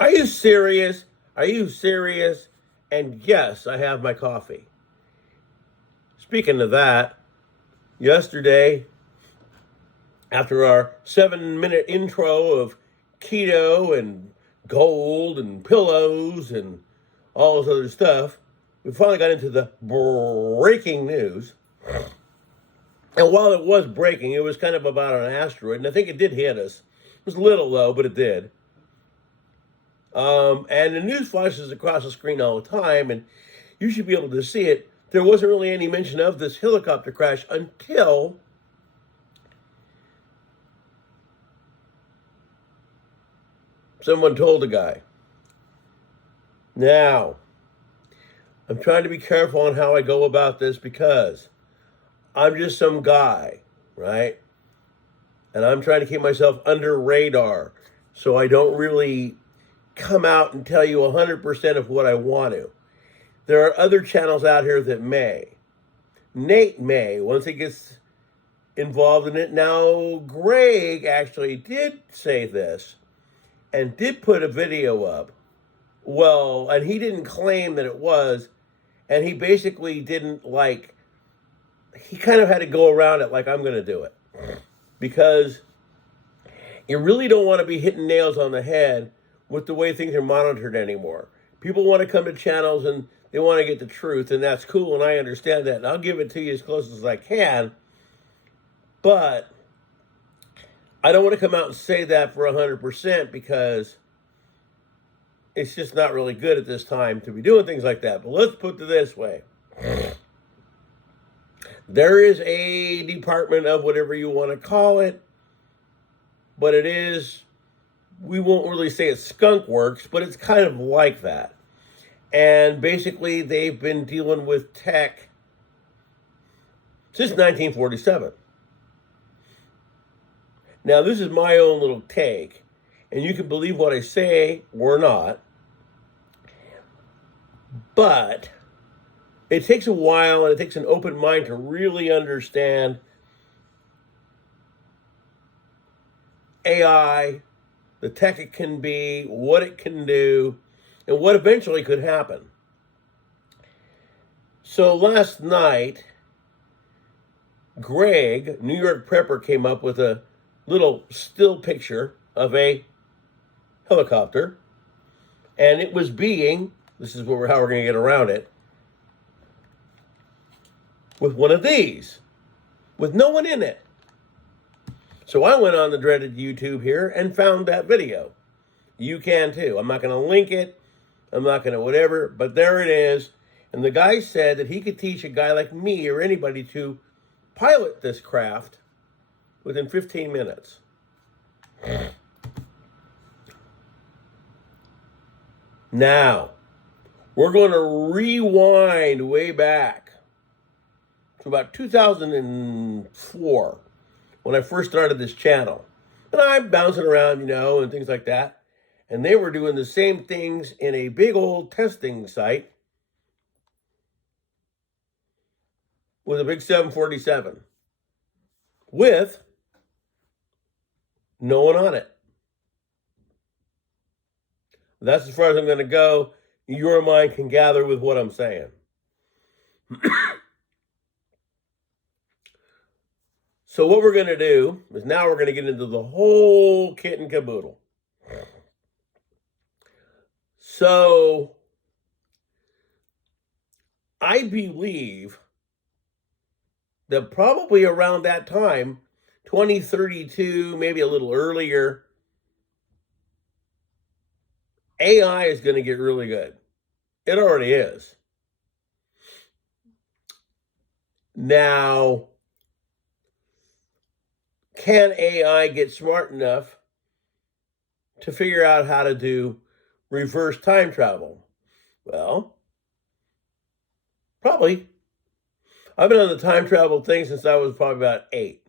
Are you serious? Are you serious? And yes, I have my coffee. Speaking of that, yesterday, after our 7-minute intro of keto and gold and pillows and all this other stuff, we finally got into the breaking news. And while it was breaking, it was kind of about an asteroid, and I think it did hit us. It was little though, but it did. And the news flashes across the screen all the time, and you should be able to see it. There wasn't really any mention of this helicopter crash until someone told the guy. Now, I'm trying to be careful on how I go about this because I'm just some guy, right? And I'm trying to keep myself under radar so I don't really come out and tell you 100% of what I want to. There are other channels out here that may. Nate may, once he gets involved in it. Now, Greg actually did say this and did put a video up. Well, and he didn't claim that it was, and he basically didn't he kind of had to go around it like I'm going to do it. Because you really don't want to be hitting nails on the head with the way things are monitored anymore. People want to come to channels and they want to get the truth, and that's cool, and I understand that, and I'll give it to you as close as I can. But I don't want to come out and say that for 100% because it's just not really good at this time to be doing things like that. But let's put it this way. There is a department of whatever you want to call it, but it is, we won't really say it's skunk works, but it's kind of like that. And basically, they've been dealing with tech since 1947. Now, this is my own little take, and you can believe what I say or not, but it takes a while and it takes an open mind to really understand AI, the tech it can be, what it can do, and what eventually could happen. So last night, Greg, New York Prepper, came up with a little still picture of a helicopter, and it was being, this is how we're going to get around it, with one of these, with no one in it. So I went on the dreaded YouTube here and found that video. You can too. I'm not going to link it. I'm not going to whatever, but there it is. And the guy said that he could teach a guy like me or anybody to pilot this craft within 15 minutes. Now, we're going to rewind way back to about 2004 when I first started this channel. And I'm bouncing around, and things like that. And they were doing the same things in a big old testing site with a big 747 with no one on it. That's as far as I'm going to go. Your mind can gather with what I'm saying. So what we're going to do is now we're going to get into the whole kit and caboodle. So I believe that probably around that time, 2032, maybe a little earlier, AI is going to get really good. It already is. Now, can AI get smart enough to figure out how to do reverse time travel? Well, probably. I've been on the time travel thing since I was probably about 8.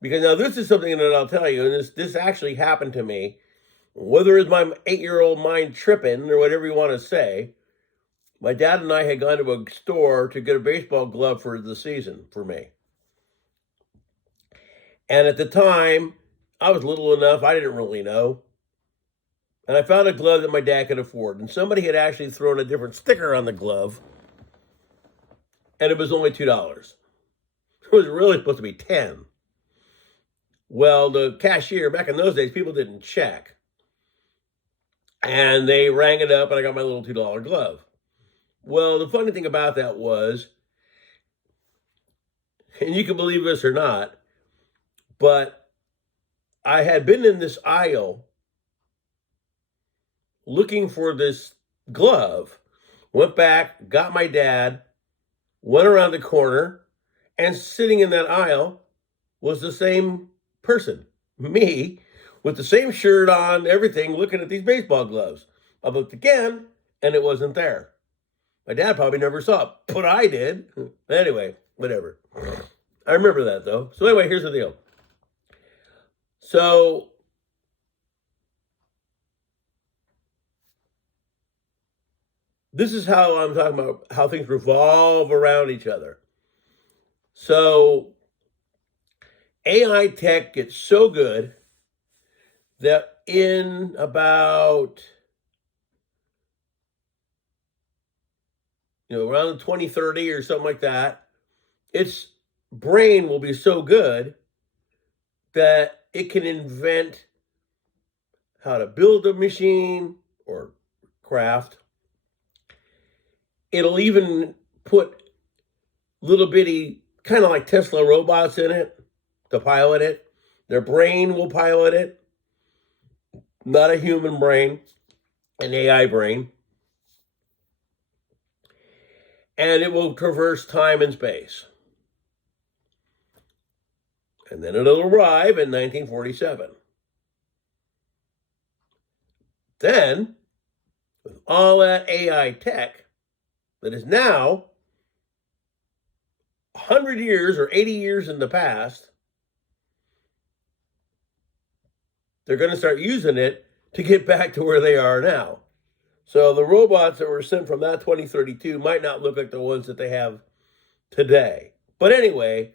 Because now this is something that I'll tell you, and this actually happened to me. Whether it's my 8-year-old mind tripping or whatever you want to say, my dad and I had gone to a store to get a baseball glove for the season for me. And at the time, I was little enough, I didn't really know. And I found a glove that my dad could afford. And somebody had actually thrown a different sticker on the glove, and it was only $2. It was really supposed to be 10. Well, the cashier, back in those days, people didn't check. And they rang it up, and I got my little $2 glove. Well, the funny thing about that was, and you can believe this or not, but I had been in this aisle looking for this glove, went back, got my dad, went around the corner, and sitting in that aisle was the same person, me, with the same shirt on, everything, looking at these baseball gloves. I looked again, and it wasn't there. My dad probably never saw it, but I did. Anyway, whatever. I remember that, though. So anyway, here's the deal. So this is how I'm talking about how things revolve around each other. So AI tech gets so good that in about, around 2030 or something like that, its brain will be so good that it can invent how to build a machine or craft. It'll even put little bitty, kind of like Tesla robots in it to pilot it. Their brain will pilot it, not a human brain, an AI brain. And it will traverse time and space. And then it'll arrive in 1947. Then, with all that AI tech that is now 100 years or 80 years in the past, they're going to start using it to get back to where they are now. So the robots that were sent from that 2032 might not look like the ones that they have today. But anyway,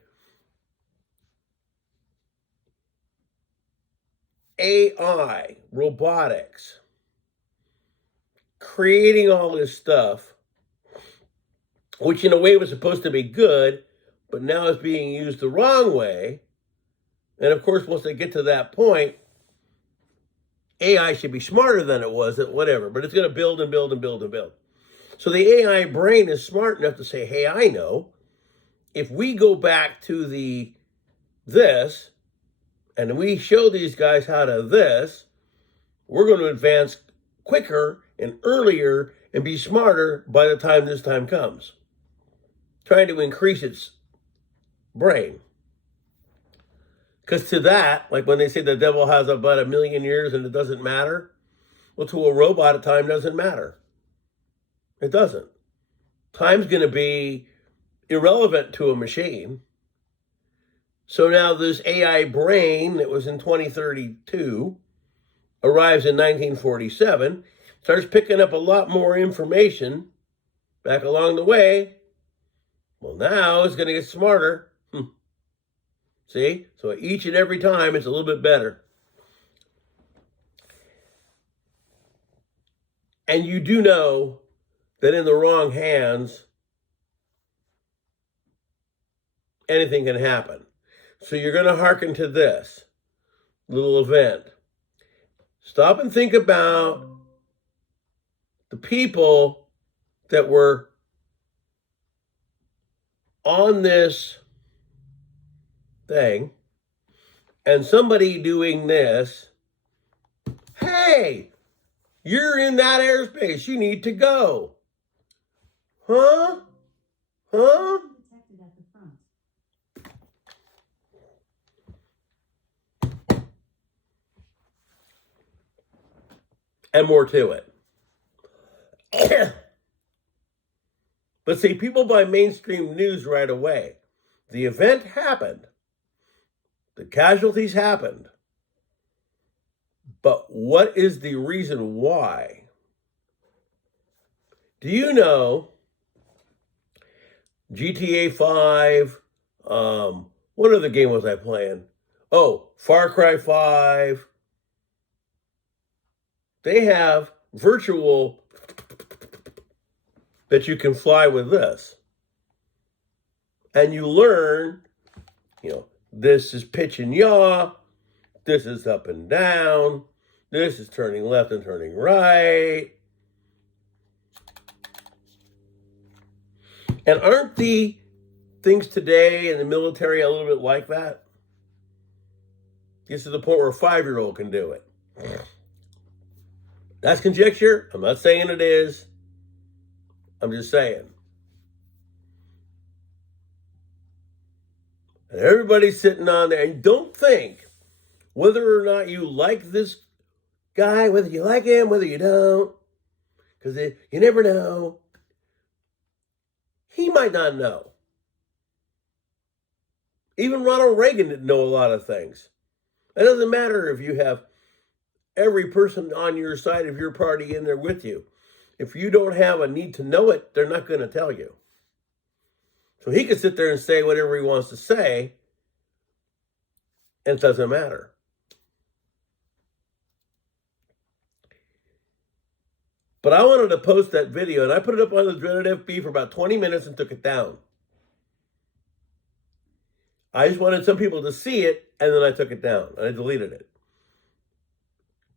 AI, robotics, creating all this stuff, which in a way was supposed to be good, but now is being used the wrong way. And of course, once they get to that point, AI should be smarter than it was, whatever, but it's going to build and build and build and build. So the AI brain is smart enough to say, hey, I know, if we go back to this, and we show these guys how to this, we're going to advance quicker and earlier and be smarter by the time this time comes. Trying to increase its brain. Because to that, like when they say the devil has about 1,000,000 years and it doesn't matter, well, to a robot, a time doesn't matter. It doesn't. Time's going to be irrelevant to a machine. So now this AI brain that was in 2032 arrives in 1947, starts picking up a lot more information back along the way. Well, now it's going to get smarter. See? So each and every time it's a little bit better. And you do know that in the wrong hands, anything can happen. So you're going to hearken to this little event. Stop and think about the people that were on this thing and somebody doing this. Hey, you're in that airspace. You need to go. Huh? Huh? And more to it. But see, people buy mainstream news right away. The event happened. The casualties happened. But what is the reason why? Do you know GTA 5, what other game was I playing? Oh, Far Cry 5, They have virtual that you can fly with this. And you learn, this is pitch and yaw, this is up and down, this is turning left and turning right. And aren't the things today in the military a little bit like that? Gets to the point where a 5-year-old can do it. That's conjecture. I'm not saying it is. I'm just saying. And everybody's sitting on there. And don't think whether or not you like this guy, whether you like him, whether you don't, because you never know. He might not know. Even Ronald Reagan didn't know a lot of things. It doesn't matter if you have every person on your side of your party in there with you. If you don't have a need to know it, they're not going to tell you. So he can sit there and say whatever he wants to say, and it doesn't matter. But I wanted to post that video, and I put it up on the Dreaded FB for about 20 minutes and took it down. I just wanted some people to see it, and then I took it down, and I deleted it.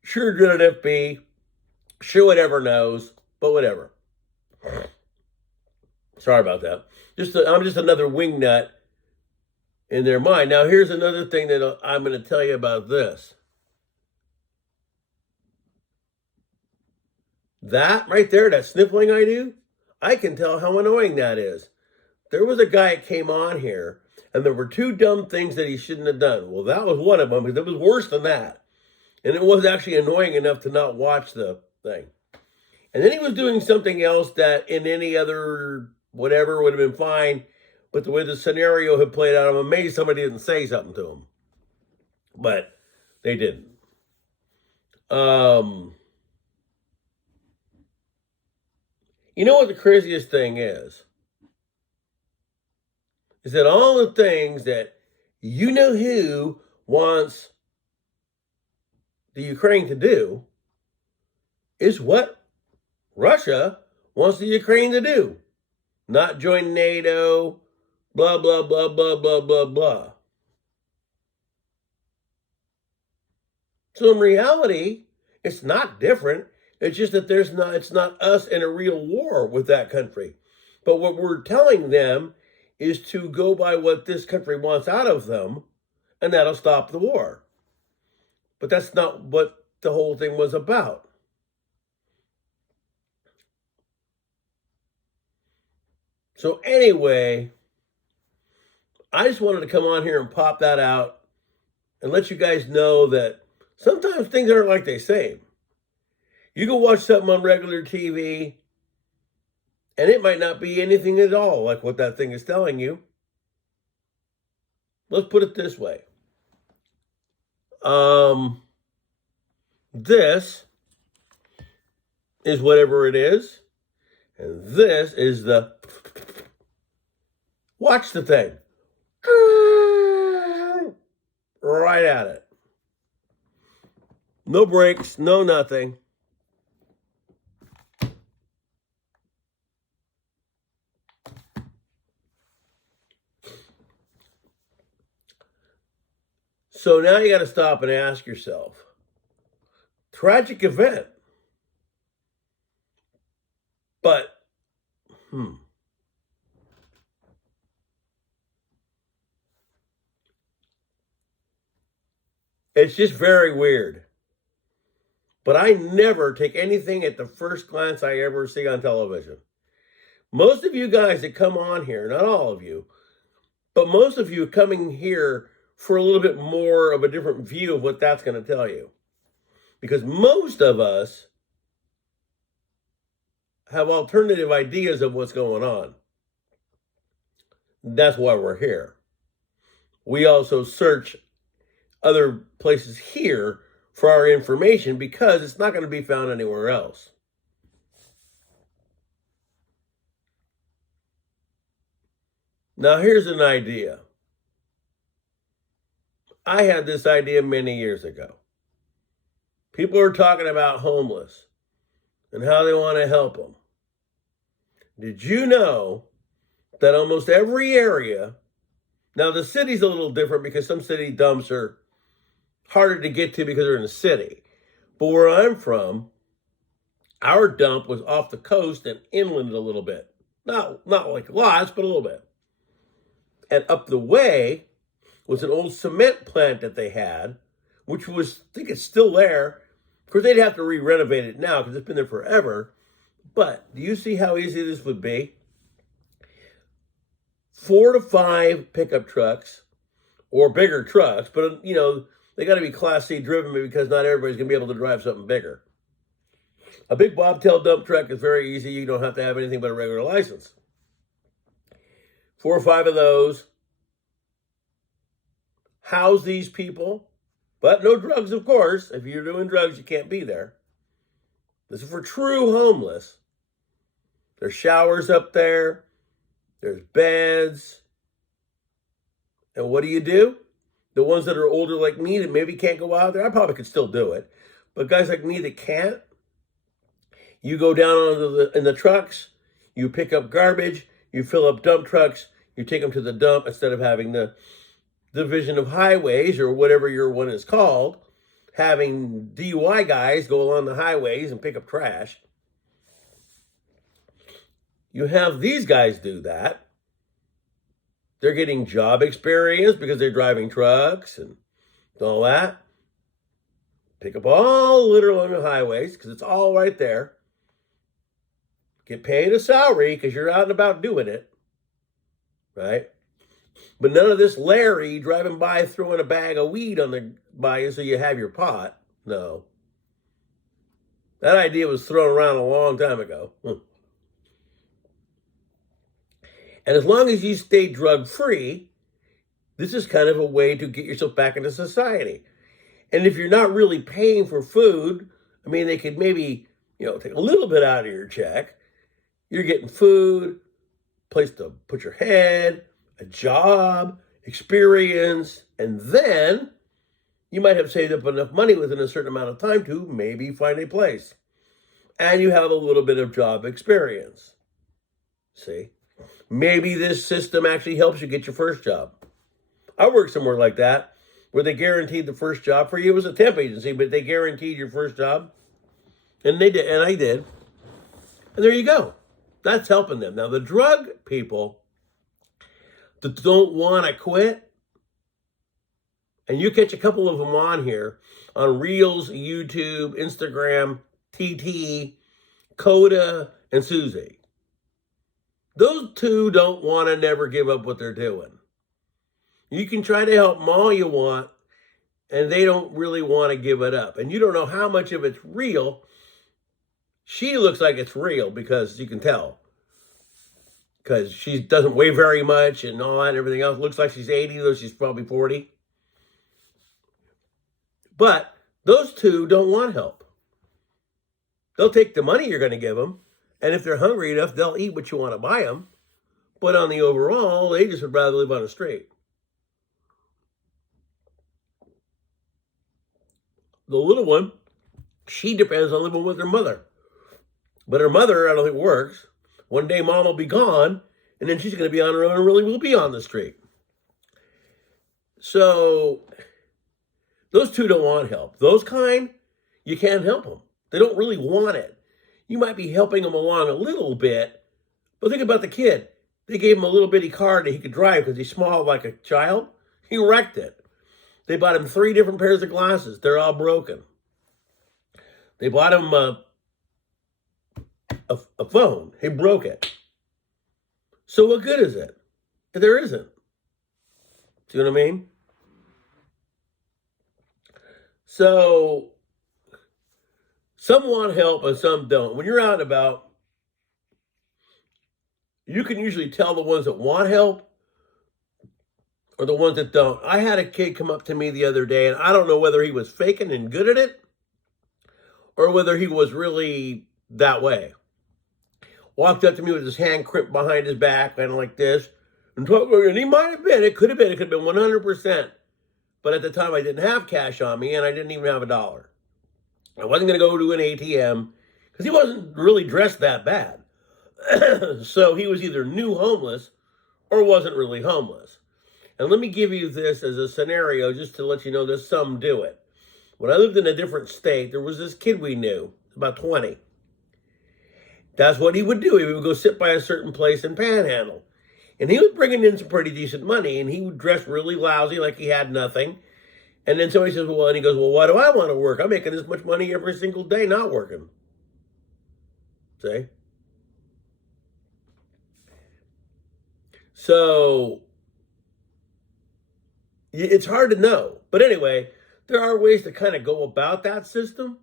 Sure, Dreaded FB, sure whatever knows, but whatever. Sorry about that. I'm just another wingnut in their mind. Now, here's another thing that I'm going to tell you about this. That right there, that sniffling I do, I can tell how annoying that is. There was a guy that came on here, and there were 2 dumb things that he shouldn't have done. Well, that was one of them, because it was worse than that. And it was actually annoying enough to not watch the thing. And then he was doing something else that in any other whatever would have been fine. But the way the scenario had played out, I'm amazed somebody didn't say something to him. But they didn't. You know what the craziest thing is? Is that all the things that who wants the Ukraine to do is what Russia wants the Ukraine to do. Not join NATO, blah, blah, blah, blah, blah, blah, blah. So in reality, it's not different. It's just that it's not us in a real war with that country. But what we're telling them is to go by what this country wants out of them, and that'll stop the war. But that's not what the whole thing was about. So anyway, I just wanted to come on here and pop that out and let you guys know that sometimes things aren't like they say. You can watch something on regular TV, and it might not be anything at all like what that thing is telling you. Let's put it this way. This is whatever it is, and this is the... Watch the thing. Right at it. No brakes, no nothing. So now you got to stop and ask yourself, tragic event, but, it's just very weird. But I never take anything at the first glance I ever see on television. Most of you guys that come on here, not all of you, but most of you coming here for a little bit more of a different view of what that's going to tell you. Because most of us have alternative ideas of what's going on. That's why we're here. We also search other places here for our information because it's not going to be found anywhere else. Now, here's an idea. I had this idea many years ago. People are talking about homeless and how they want to help them. Did you know that almost every area, now the city's a little different because some city dumps are harder to get to because they're in the city. But where I'm from, our dump was off the coast and inland a little bit. Not like lots, but a little bit. And up the way was an old cement plant that they had, which was, I think it's still there. Of course, they'd have to re-renovate it now because it's been there forever. But do you see how easy this would be? 4 to 5 pickup trucks or bigger trucks, but they got to be Class C driven because not everybody's going to be able to drive something bigger. A big bobtail dump truck is very easy. You don't have to have anything but a regular license. 4 or 5 of those. House these people, but no drugs, of course. If you're doing drugs, you can't be there. This is for true homeless. There's showers up there. There's beds. And what do? The ones that are older like me that maybe can't go out there, I probably could still do it. But guys like me that can't, you go down in the trucks, you pick up garbage, you fill up dump trucks, you take them to the dump instead of having the Division of Highways or whatever your one is called, having DUI guys go along the highways and pick up trash. You have these guys do that. They're getting job experience because they're driving trucks and all that. Pick up all litter along the highways because it's all right there. Get paid a salary because you're out and about doing it, right? But none of this Larry driving by throwing a bag of weed by you so you have your pot. No. That idea was thrown around a long time ago. And as long as you stay drug-free, this is kind of a way to get yourself back into society. And if you're not really paying for food, I mean, they could maybe, take a little bit out of your check. You're getting food, place to put your head, a job, experience, and then you might have saved up enough money within a certain amount of time to maybe find a place. And you have a little bit of job experience. See? Maybe this system actually helps you get your first job. I worked somewhere like that where they guaranteed the first job for you. It was a temp agency, but they guaranteed your first job. And they did, and I did. And there you go. That's helping them. Now, the drug people that don't want to quit, and you catch a couple of them on here, on Reels, YouTube, Instagram, TT, Coda, and Susie. Those two don't want to never give up what they're doing. You can try to help them all you want, and they don't really want to give it up. And you don't know how much of it's real. She looks like it's real because you can tell. Because she doesn't weigh very much and all that and everything else. Looks like she's 80, though she's probably 40. But those two don't want help. They'll take the money you're going to give them. And if they're hungry enough, they'll eat what you want to buy them. But on the overall, they just would rather live on the street. The little one, she depends on living with her mother. But her mother, I don't think, works. One day, mom will be gone, and then she's going to be on her own and really will be on the street. So, those two don't want help. Those kind, you can't help them. They don't really want it. You might be helping them along a little bit, but think about the kid. They gave him a little bitty car that he could drive because he's small like a child. He wrecked it. They bought him 3 different pairs of glasses. They're all broken. They bought him a phone. He broke it. So what good is it? There isn't. Do you know what I mean? So some want help and some don't. When you're out and about, you can usually tell the ones that want help or the ones that don't. I had a kid come up to me the other day, and I don't know whether he was faking and good at it or whether he was really that way. Walked up to me with his hand crimped behind his back, kind of like this. And he might have been. It could have been 100%. But at the time, I didn't have cash on me, and I didn't even have $1. I wasn't going to go to an ATM because he wasn't really dressed that bad. So he was either new homeless or wasn't really homeless. And let me give you this as a scenario just to let you know that some do it. When I lived in a different state, there was this kid we knew, about 20. That's what he would do. He would go sit by a certain place and panhandle. And he was bringing in some pretty decent money, and he would dress really lousy like he had nothing. And then somebody says, well, and he goes, well, why do I want to work? I'm making this much money every single day not working. See? So it's hard to know. But anyway, there are ways to kind of go about that system.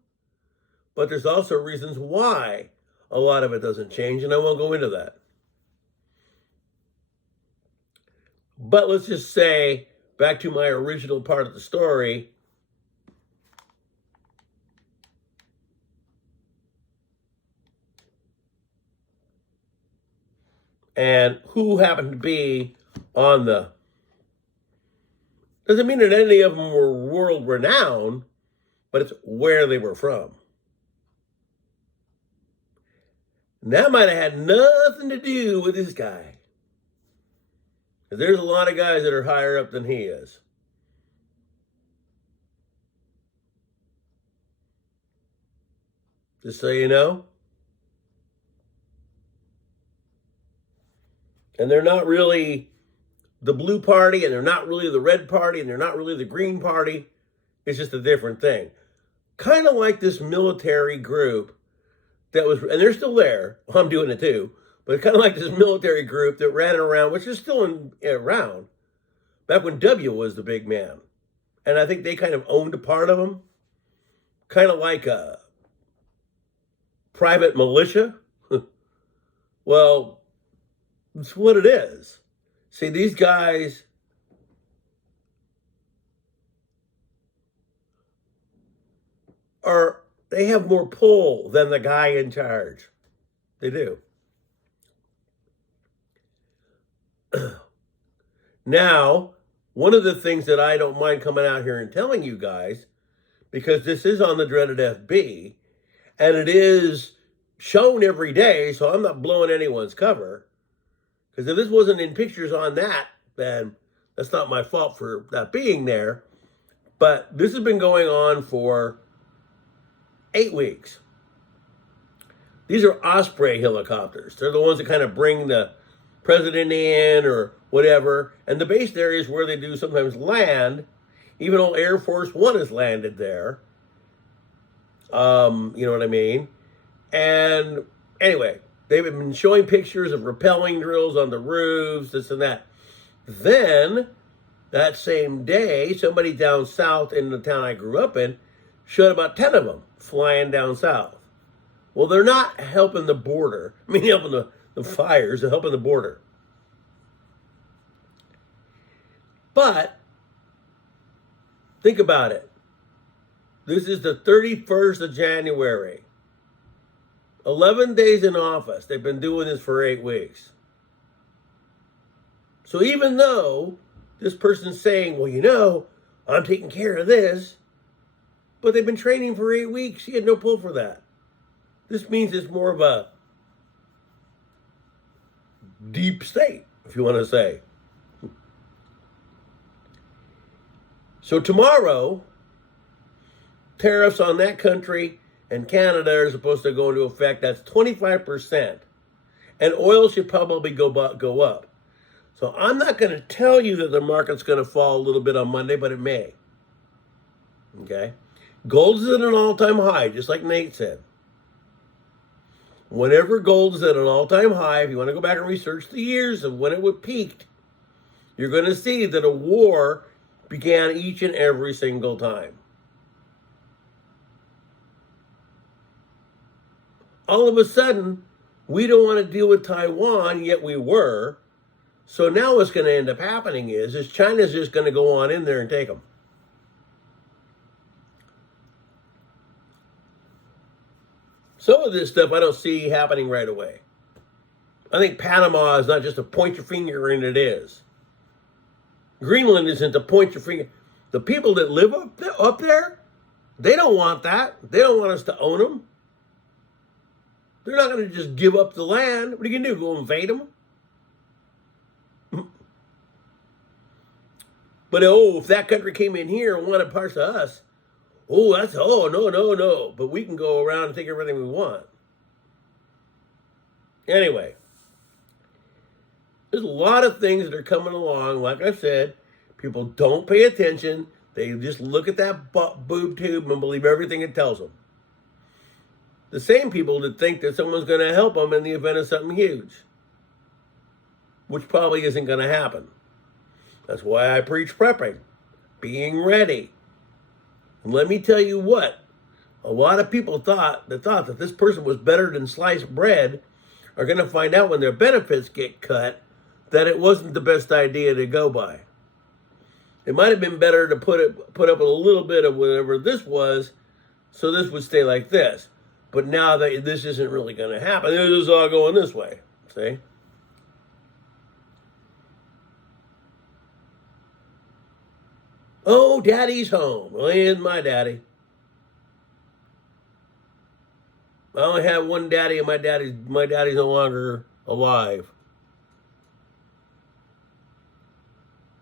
But there's also reasons why a lot of it doesn't change, and I won't go into that. But let's just say, back to my original part of the story, and who happened to be on the... Doesn't mean that any of them were world renowned, but it's where they were from. And that might have had nothing to do with this guy. There's a lot of guys that are higher up than he is. Just so you know. And they're not really the blue party, and they're not really the red party, and they're not really the green party. It's just a different thing. Kind of like this military group that was, and they're still there. Well, I'm doing it too. But kind of like this military group that ran around, which is still around, back when W was the big man. And I think they kind of owned a part of them. Kind of like a private militia. Well, it's what it is. See, these guys they have more pull than the guy in charge. They do. Now, one of the things that I don't mind coming out here and telling you guys, because this is on the Dreaded FB, and it is shown every day, so I'm not blowing anyone's cover, because if this wasn't in pictures on that, then that's not my fault for that being there. But this has been going on for 8 weeks. These are Osprey helicopters. They're the ones that kind of bring the president in or whatever. And the base there is where they do sometimes land. Even old Air Force One has landed there. You know what I mean? And anyway, they've been showing pictures of rappelling drills on the roofs, this and that. Then, that same day, somebody down south in the town I grew up in showed about 10 of them flying down south. Well, they're not helping the border. I mean, helping the fires, they're helping the border. But, think about it. This is the 31st of January. 11 days in office. They've been doing this for 8 weeks. So even though this person's saying, well, you know, I'm taking care of this, but they've been training for 8 weeks, he had no pull for that. This means it's more of a deep state, if you want to say. So tomorrow, tariffs on that country and Canada are supposed to go into effect. That's 25%. And oil should probably go up. So I'm not going to tell you that the market's going to fall a little bit on Monday, but it may. Okay? Gold is at an all-time high, just like Nate said. Whenever gold is at an all-time high, if you want to go back and research the years of when it peaked, you're going to see that a war began each and every single time. All of a sudden, we don't want to deal with Taiwan, yet we were. So now what's going to end up happening is China's just going to go on in there and take them. Some of this stuff I don't see happening right away. I think Panama is not just a point your finger and it is. Greenland isn't a point your finger. The people that live up there, They don't want that. They don't want us to own them. They're not going to just give up the land. What are you going to do? Go invade them? But if that country came in here and wanted parts of us, no. But we can go around and take everything we want. Anyway, there's a lot of things that are coming along. Like I said, people don't pay attention. They just look at that boob tube and believe everything it tells them. The same people that think that someone's going to help them in the event of something huge, which probably isn't going to happen. That's why I preach prepping, being ready. And let me tell you what, a lot of people thought that this person was better than sliced bread are going to find out when their benefits get cut that it wasn't the best idea to go by. It might have been better to put up with a little bit of whatever this was, so this would stay like this. But now that this isn't really going to happen, this is all going this way. See? Oh, Daddy's home. Well, he is my daddy. I only have one daddy, and my daddy's no longer alive.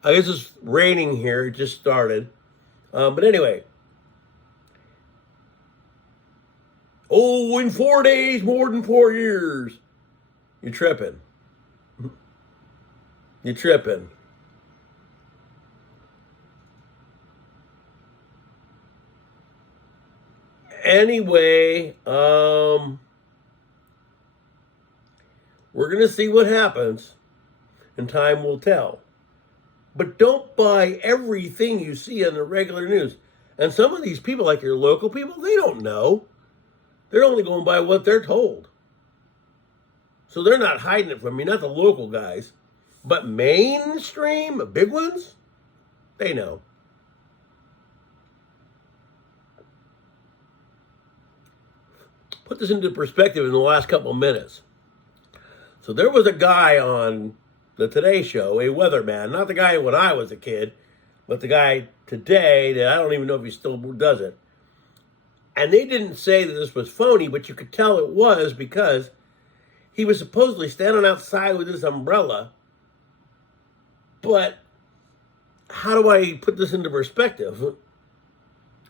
I guess it's raining here. It just started. But anyway. Oh, in 4 days, more than 4 years. You're tripping. You're tripping. Anyway, we're going to see what happens, and time will tell. But don't buy everything you see on the regular news. And some of these people, like your local people, they don't know. They're only going by what they're told. So they're not hiding it from me, not the local guys. But mainstream, big ones, they know. Put this into perspective in the last couple of minutes. So there was a guy on the Today Show, a weatherman, not the guy when I was a kid, but the guy today that I don't even know if he still does it. And they didn't say that this was phony, but you could tell it was because he was supposedly standing outside with his umbrella. But how do I put this into perspective?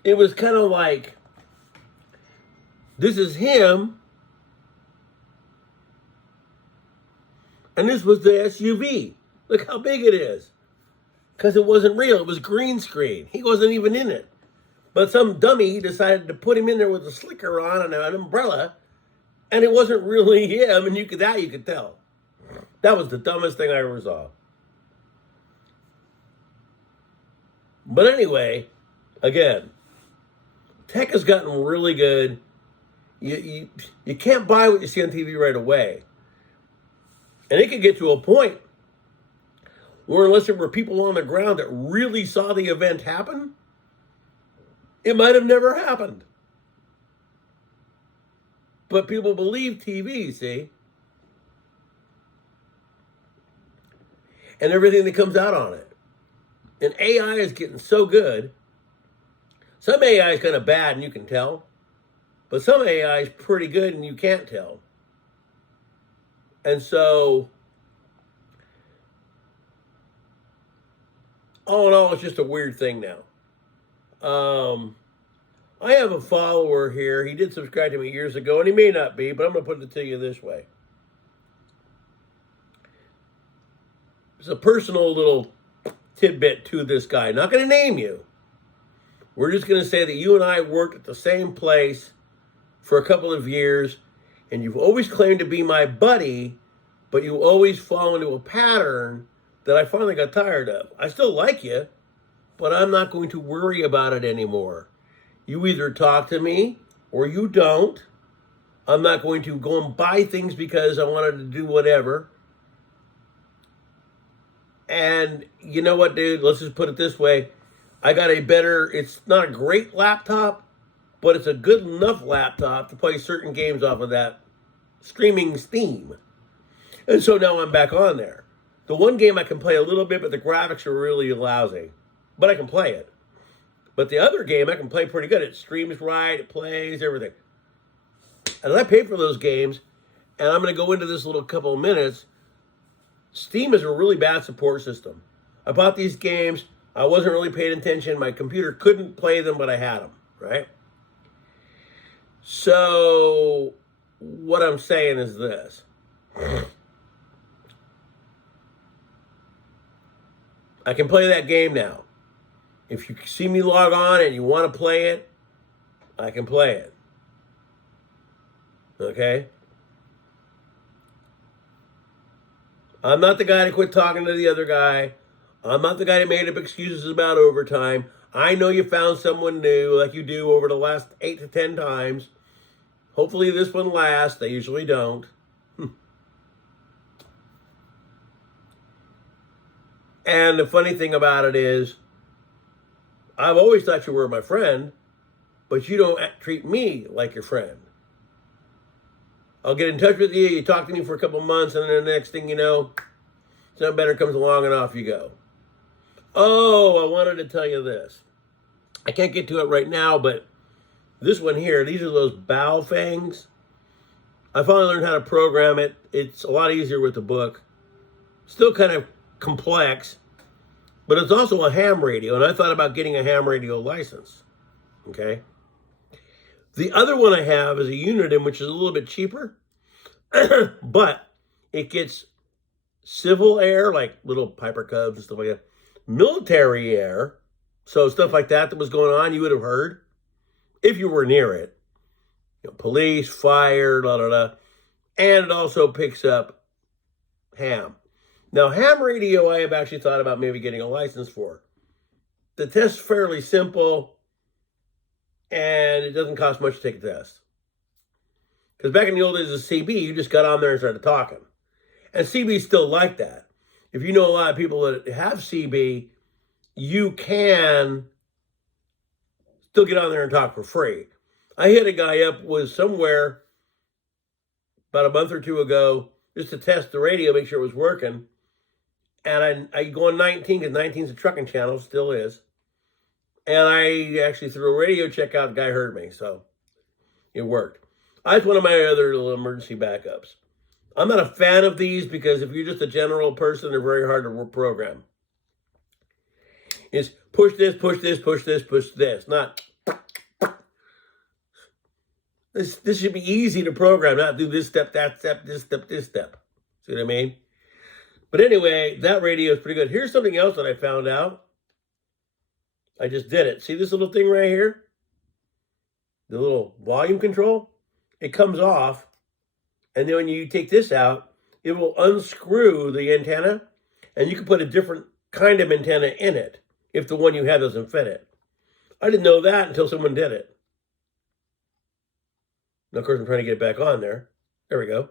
It was kind of like, this is him, and this was the SUV. Look how big it is. Because it wasn't real. It was green screen. He wasn't even in it. But some dummy decided to put him in there with a slicker on and an umbrella, and it wasn't really him, and you could tell. That was the dumbest thing I ever saw. But anyway, again, tech has gotten really good. You can't buy what you see on TV right away. And it could get to a point where unless there were people on the ground that really saw the event happen, it might have never happened. But people believe TV, see? And everything that comes out on it. And AI is getting so good. Some AI is kind of bad and you can tell. But some AI is pretty good and you can't tell. And so, all in all, it's just a weird thing now. I have a follower here. He did subscribe to me years ago, and he may not be, but I'm going to put it to you this way. It's a personal little tidbit to this guy. Not going to name you. We're just going to say that you and I worked at the same place for a couple of years, and you've always claimed to be my buddy, but you always fall into a pattern that I finally got tired of. I still like you, but I'm not going to worry about it anymore. You either talk to me or you don't. I'm not going to go and buy things because I wanted to do whatever. And you know what, dude? Let's just put it this way. I got it's not a great laptop, but it's a good enough laptop to play certain games off of that streaming Steam. And so now I'm back on there. The one game I can play a little bit, but the graphics are really lousy. But I can play it. But the other game I can play pretty good. It streams right, it plays, everything. And I pay for those games, and I'm going to go into this little couple of minutes. Steam is a really bad support system. I bought these games. I wasn't really paying attention. My computer couldn't play them, but I had them, right? So what I'm saying is this. I can play that game now. If you see me log on and you want to play it, I can play it. Okay? I'm not the guy to quit talking to the other guy. I'm not the guy that made up excuses about overtime. I know you found someone new like you do over the last 8 to 10 times. Hopefully this one lasts. They usually don't. And the funny thing about it is, I've always thought you were my friend, but you don't treat me like your friend. I'll get in touch with you, you talk to me for a couple months, and then the next thing you know, something better comes along and off you go. Oh, I wanted to tell you this. I can't get to it right now, but this one here, these are those Baofengs. I finally learned how to program it. It's a lot easier with the book. Still kind of complex, but it's also a ham radio, and I thought about getting a ham radio license. Okay? The other one I have is a Uniden, which is a little bit cheaper, but it gets civil air, like little Piper Cubs and stuff like that, military air, so stuff like that was going on, you would have heard if you were near it. You know, police, fire, da da da, and it also picks up ham. Now, ham radio, I have actually thought about maybe getting a license for. The test's fairly simple, and it doesn't cost much to take a test. Because back in the old days of CB, you just got on there and started talking. And CB's still like that. If you know a lot of people that have CB, you can still get on there and talk for free. I hit a guy up with somewhere about a month or two ago just to test the radio, make sure it was working. And I go on 19, because 19 is a trucking channel, still is. And I actually threw a radio check out, the guy heard me, so it worked. That's one of my other little emergency backups. I'm not a fan of these because if you're just a general person, they're very hard to program. It's push this, push this, push this, push this. Not this should be easy to program, not do this step, that step, this step, this step. See what I mean? But anyway, that radio is pretty good. Here's something else that I found out. I just did it. See this little thing right here? The little volume control? It comes off, and then when you take this out, it will unscrew the antenna, and you can put a different kind of antenna in it if the one you have doesn't fit it. I didn't know that until someone did it. Now, of course, I'm trying to get it back on there. There we go.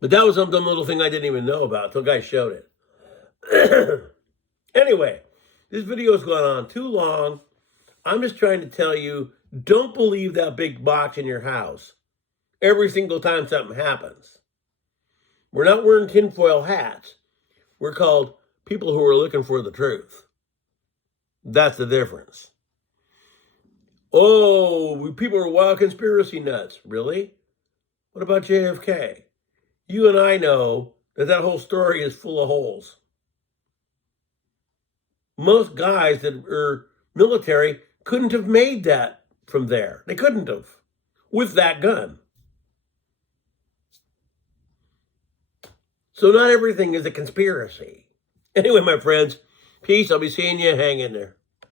But that was some dumb little thing I didn't even know about until a guy showed it. Anyway, this video has gone on too long. I'm just trying to tell you, don't believe that big box in your house every single time something happens. We're not wearing tinfoil hats. We're called people who are looking for the truth. That's the difference. Oh, people are wild conspiracy nuts. Really? What about JFK? You and I know that whole story is full of holes. Most guys that are military couldn't have made that from there. They couldn't have with that gun. So not everything is a conspiracy. Anyway, my friends, peace. I'll be seeing you. Hang in there.